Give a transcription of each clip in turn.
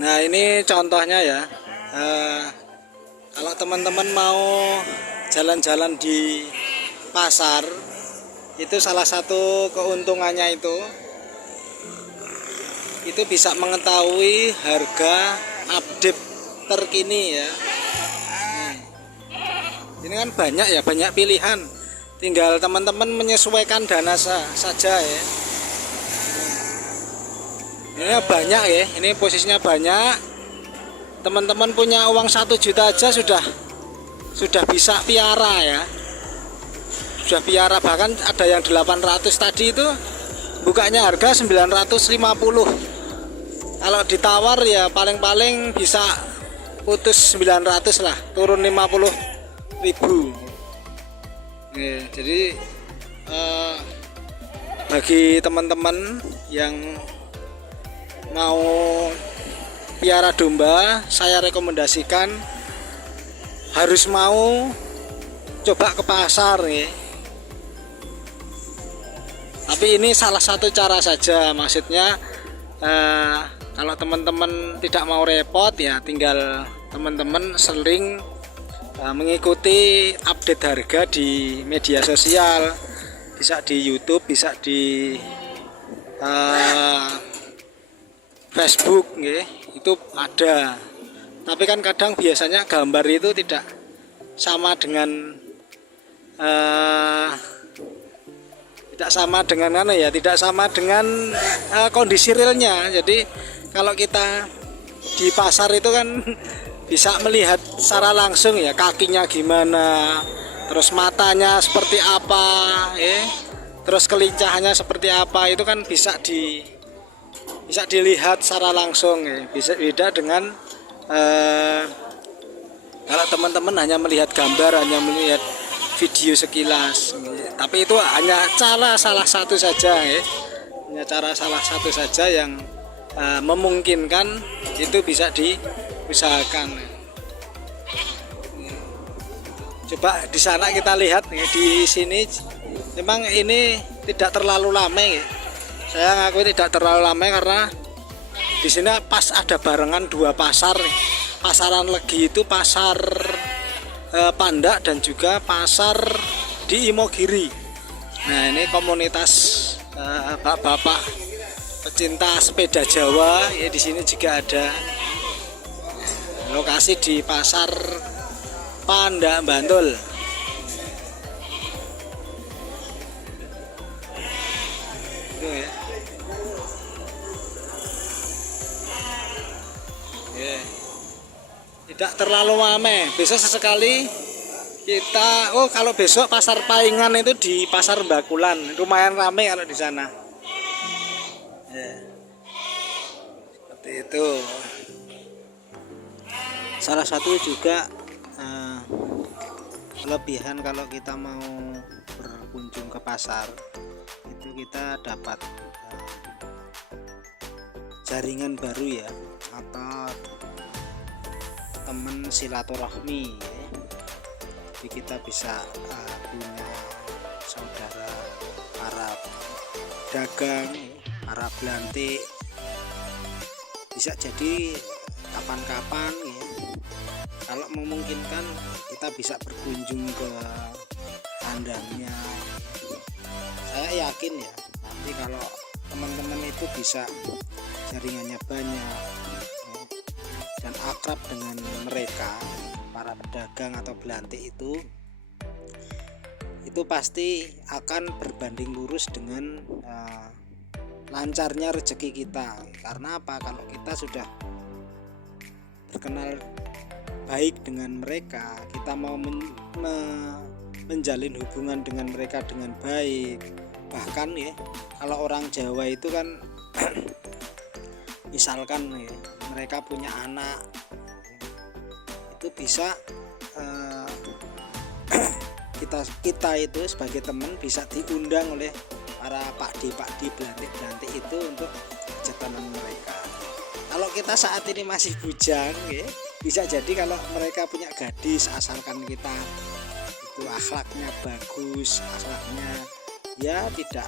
Nah, ini contohnya ya. Kalau teman-teman mau jalan-jalan di pasar, itu salah satu keuntungannya itu bisa mengetahui harga update terkini ya. Ini kan banyak ya, banyak pilihan. Tinggal teman-teman menyesuaikan dana saja ya. Ini banyak ya, ini posisinya banyak. Teman-teman punya uang 1 juta aja sudah bisa piara ya. Sudah piara, bahkan ada yang 800 tadi itu bukanya harga 950. Kalau ditawar ya paling-paling bisa putus 900 lah, turun 50.000. Jadi bagi teman-teman yang mau piara domba, saya rekomendasikan harus mau coba ke pasar ya. Tapi ini salah satu cara saja, maksudnya kalau teman-teman tidak mau repot ya, tinggal teman-teman sering mengikuti update harga di media sosial, bisa di YouTube, bisa di Facebook ya, itu ada. Tapi kan kadang biasanya gambar itu tidak sama dengan tidak sama dengan kondisi realnya. Jadi kalau kita di pasar itu kan bisa melihat secara langsung ya, kakinya gimana, terus matanya seperti apa ya, terus kelincahannya seperti apa, itu kan bisa dilihat secara langsung ya. Bisa beda dengan kalau teman-teman hanya melihat gambar, hanya melihat video sekilas. Tapi itu hanya cara salah satu saja ya. Hanya cara salah satu saja yang memungkinkan itu bisa diusahakan. Coba di sana kita lihat ya, di sini memang ini tidak terlalu ramai ya. Saya ngaku tidak terlalu ramai karena di sini pas ada barengan dua pasar. Pasaran Legi itu pasar Pandak dan juga pasar di Imogiri. Nah, ini komunitas bapak-bapak pecinta sepeda Jawa ya, di sini juga ada. Lokasi di pasar Pandak, Bantul. Itu ya. Tidak terlalu ramai. Besok sesekali kita, kalau besok pasar Paingan itu di pasar Bakulan, lumayan ramai kalau di sana. Ya. Seperti itu. Salah satu juga kelebihan kalau kita mau berkunjung ke pasar itu kita dapat jaringan baru ya, atau teman silaturahmi ya. Jadi kita bisa punya saudara Arab dagang, Arab belantik, bisa jadi kapan-kapan ya, kalau memungkinkan kita bisa berkunjung ke kandangnya. Saya yakin ya, nanti kalau teman-teman itu bisa jaringannya banyak dan akrab dengan mereka, para pedagang atau belantik itu pasti akan berbanding lurus dengan lancarnya rezeki kita. Karena apa? Kalau kita sudah berkenal baik dengan mereka, kita mau menjalin hubungan dengan mereka dengan baik. Bahkan ya, kalau orang Jawa itu kan misalkan ya, mereka punya anak, itu bisa kita itu sebagai teman bisa diundang oleh para pakdi belantik itu untuk hajatan mereka. Kalau kita saat ini masih bujang ya, bisa jadi kalau mereka punya gadis, asalkan kita itu akhlaknya bagus, akhlaknya ya tidak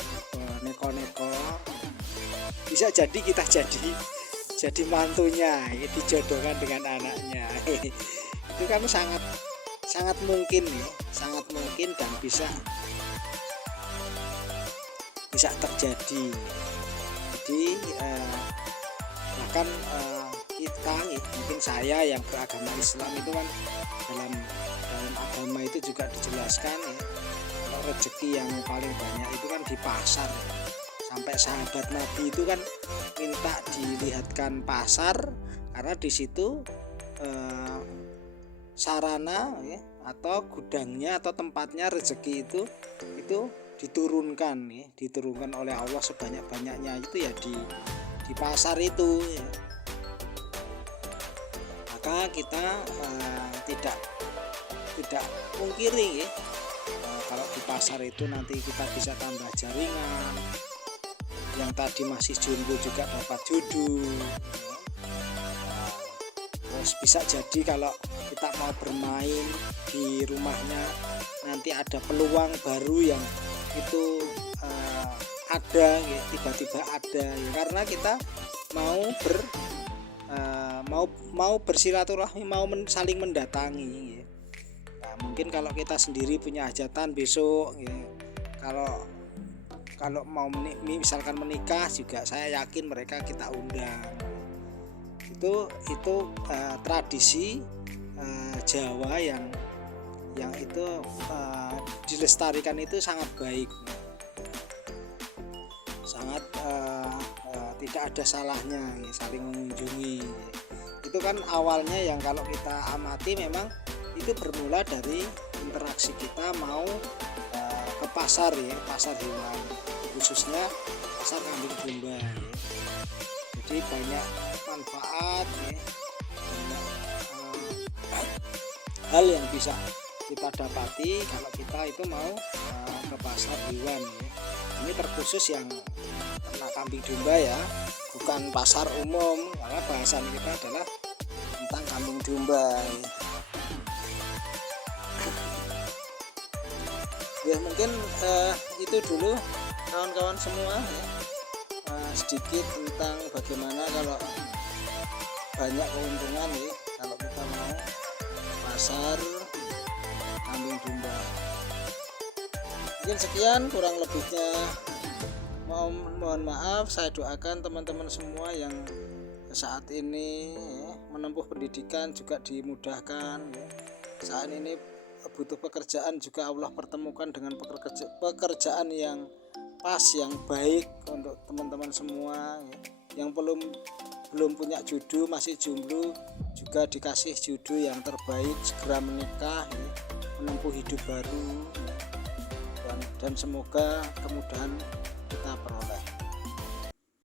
neko-neko, bisa jadi kita jadi jadi mantunya, dijodohkan dengan anaknya. Itu kan sangat mungkin ya, sangat mungkin dan bisa terjadi. Jadi bahkan kita mungkin saya yang beragama Islam itu kan dalam agama itu juga dijelaskan ya, kalau rezeki yang paling banyak itu kan di pasar ya. Sampai sahabat Nabi itu kan minta dilihatkan pasar karena di situ sarana ya, atau gudangnya atau tempatnya rezeki itu diturunkan ya, diturunkan oleh Allah sebanyak-banyaknya itu ya di pasar itu ya. Maka kita tidak pungkiri ya, kalau di pasar itu nanti kita bisa tambah jaringan, yang tadi masih jomblo juga dapat jodoh ya. Terus bisa jadi kalau kita mau bermain di rumahnya nanti ada peluang baru yang itu ada ya, tiba-tiba ada ya, karena kita mau bersilaturahmi, mau saling mendatangi ya. Nah, mungkin kalau kita sendiri punya hajatan besok ya, kalau mau misalkan menikah juga saya yakin mereka kita undang. Itu tradisi Jawa yang itu dilestarikan itu sangat baik, sangat tidak ada salahnya ya, saling mengunjungi. Itu kan awalnya yang kalau kita amati memang itu bermula dari interaksi kita mau ke pasar ya, pasar hewan, khususnya pasar kambing domba ya. Jadi banyak manfaat ya, banyak hal yang bisa kita dapati kalau kita itu mau ke pasar hewan ya. Ini terkhusus yang ternak kambing domba ya, bukan pasar umum, karena bahasan kita adalah tentang kambing domba ya. Ya mungkin itu dulu kawan-kawan semua ya, sedikit tentang bagaimana kalau banyak keuntungan ya kalau kita mau pasar kambing domba. Mungkin sekian, kurang lebihnya mohon maaf. Saya doakan teman-teman semua yang saat ini ya, menempuh pendidikan juga dimudahkan ya. Saat ini butuh pekerjaan juga Allah pertemukan dengan pekerjaan yang pas, yang baik untuk teman-teman semua ya. Yang belum punya jodoh, masih jomblo juga dikasih jodoh yang terbaik, segera menikah ya, menempuh hidup baru ya. Dan semoga kemudahan kita peroleh.